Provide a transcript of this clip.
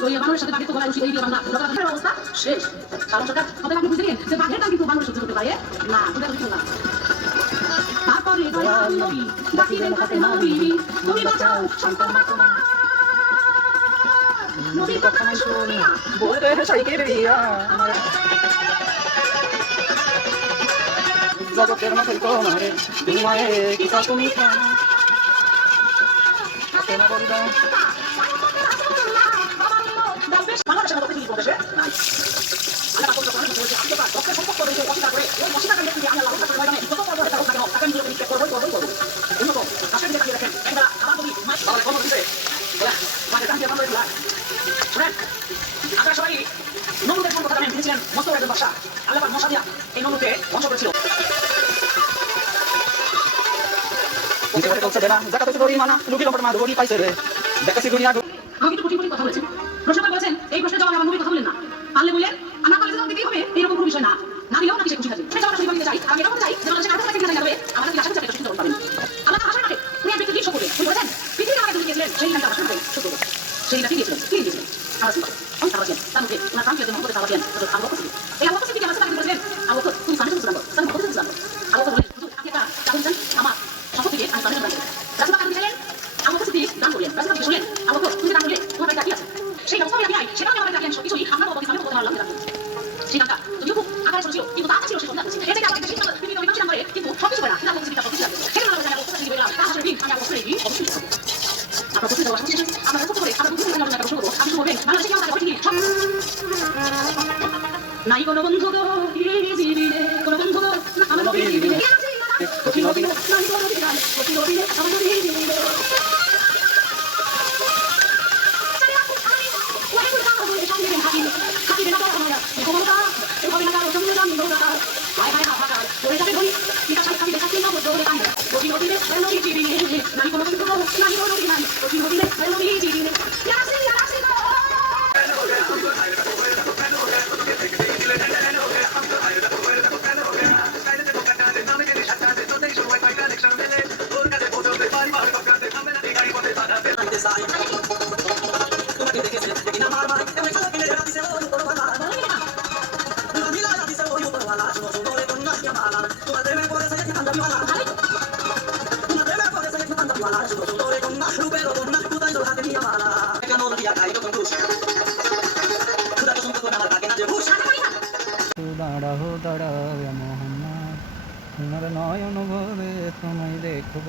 জয়ী বানরের সাথে বাঘের তো গলায় রশি দিয়ে বাংলা রক্ষার অবস্থা শেষ। কারণ সরকার তবে আপনি বুঝতে গেলেন যে বাঘের দাম কিন্তু মানুষ সহ্য করতে পারে না, ওটা বুঝতে না। তারপরে দয়াল নবী ডাকিলেন হাতে নবী, তুমি বাঁচাও শঙ্কর মা তোমার। নবীর কথা শুনিয়া বলতে সাইকে রিয়া আমার জগতের মাথায় তোমারে তুমি মায়ে কি চাও তুমি কেন বলবা বাংলাদেশের মতো পৃথিবীর প্রদেশে নাই। আল্লাহ পাক যখন বলেছে আমি তো রক্তের সম্পর্ক রয়েছে অস্বীকার করে ওই অস্বীকার করলে তুমি আমি আল্লাহ রক্ষা করে ময়দানে যত বড় একটা হোক না কেন তাকে আমি নিয়ে করবো উন্নত আজকে দিকে তাকিয়ে দেখেন একবার আমার যদি বাবা কর্ম দিতে তাকে তাকিয়ে বাংলা এগুলা শুনেন। আপনারা সবাই নমরুদের কোন কথা জানেন? তিনি ছিলেন মস্ত একজন বাদশা। আল্লাহ পাক মশা দিয়া এই নমরুদকে ধ্বংস করেছিল। আমি একটু কঠিন কথা বলেছেন। প্রশ্নটা বলেছেন এই প্রশ্নের জবাব আমার নবী কথা বলেন না, পারলে বলেন না পারলে জবাব দিতেই হবে এরকম কোনো বিষয় না, না দিলেও না কিছু খুশি থাকবে। সেই জবাবটা সঠিক দিতে চাই। আমি এটাও চাই যে মানুষের আত্মা থেকে যাবে আমাদের কি আশা করতে সুন্দর পাবেন। আল্লাহ আশা রাখে উনি এক ব্যক্তিকে শোক করবেন। উনি বলেছেন পৃথিবী আমাকে তুমি দিয়েছিলেন সেই দিনটা আশা করে শোক করবেন। সেই দিনটা কি দিয়েছিলেন? কি দিয়েছিলেন? আমার সিম্পল আমি খাবার দিয়েন তার মধ্যে ওনার প্রাণকে মহব্বতে খাবার দিয়েন আবু বকর সিদ্দিক। এই আবু বকর সিদ্দিক আমার সাথে বলেছিলেন আবু বকর তুমি সামনে চলতে তাহলে বলতে চলতে আবু বকর বলেন হুজুর আপনি একটা দান দেন আমার সম্পদ থেকে আমি সামনে চলতে রাসূল পাক দিলেন আবু বকর সিদ্দিক দান করলেন। রাসূল পাক শুনলেন আবু বকর তুমি দান করলে তোমার কাছে কি আছে সেই ব্যবস্থা আমি নাই সেটা আমি আমার কাছে কিছুই আমরা বলতে সামনে বলতে পারলাম না। সেই দানটা যদিও খুব আকারে ছোট ছিল কিন্তু দানটা ছিল সেই দান করছে। এতে আমার একটা শিক্ষা বিভিন্ন বিভাগ ছিল করে কিন্তু সবকিছু করে না কিন্তু আবু বকর সিদ্দিক সবকিছু আছে। সেটা আমরা আবু বকর সিদ্দিক বললাম তার হাসির দিন আমি আবু বকর সিদ্দিক অবশ্যই করব। আপনারা প্রশ্ন দেওয়া শেষ আমরা কত করে আমরা বুঝতে পারলাম না প্রশ্ন করব আমি বলবেন বাংলাদেশে কেমন থাকে ঠিক নাই কোনো বন্ধু গো জীবনে কোনো বন্ধু গো আমার নবী জীবনে কোটি নবী নাই কোনো নবী নাই কোটি নবী আমার নবী জীবনে দাঁড়াও দাঁড়াও মোহাম্মদ তোমার নয়ন ভরে তোমায় দেখব।